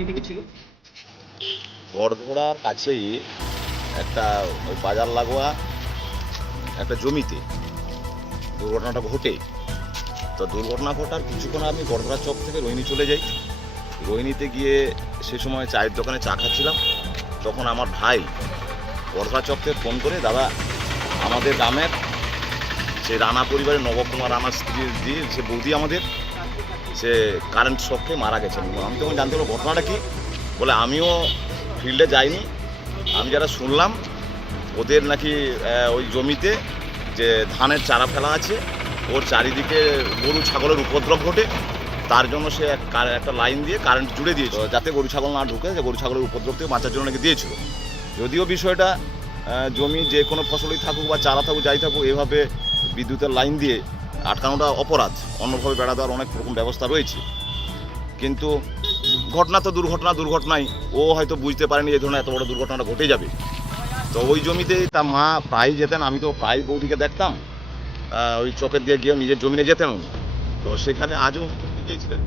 কি দেখেছিল বড়ঘোড়ার কাছেই একটা ওই বাজার লাগোয়া একটা জমিতে দুর্ঘটনাটা ঘটে। তো দুর্ঘটনা ঘটার কিছুক্ষণ আমি গড়গড়া চক থেকে রোহিণী চলে যাই। রোহিণীতে গিয়ে সে সময় চায়ের দোকানে চা খাচ্ছিলাম। তখন আমার ভাই গড়গড়া চক থেকে ফোন করে, দাদা, আমাদের গ্রামের সে রানা পরিবারের নবকুমার রানার স্ত্রী দিয়ে সে বৌদি আমাদের। সে কারেন্ট শককে মারা গেছেন। আমি তখন জানতে পারব ঘটনাটা কি? বলে আমিও ফিল্ডে যাইনি। আমি যারা শুনলাম, ওদের নাকি ওই জমিতে যে ধানের চারা ফেলা আছে, ওর চারিদিকে গরু ছাগলের উপদ্রব ঘটে। তার জন্য সে একটা লাইন দিয়ে কারেন্ট জুড়ে দিয়েছিল যাতে গরু ছাগল না ঢুকে, যে গরু ছাগলের উপদ্রব থেকে বাঁচার জন্য নাকি দিয়েছিল। যদিও বিষয়টা জমি যে কোনো ফসলই থাকুক বা চারা থাকুক, যাই থাকুক, এভাবে বিদ্যুতের লাইন দিয়ে আটকানোটা অপরাধ। অন্যভাবে বেড়া দেওয়ার অনেক রকম ব্যবস্থা রয়েছে। কিন্তু ঘটনা তো দুর্ঘটনা, দুর্ঘটনাই। ও হয়তো বুঝতে পারেনি এই ধরনের এত বড় দুর্ঘটনাটা ঘটে যাবে। তো ওই জমিতে তার মা প্রায় যেতেন, আমি তো প্রায় বৌদিকে দেখতাম। ওই চকের দিয়ে গিয়ে নিজের জমিনে যেতেন। তো সেখানে আজও গিয়েছিলেন।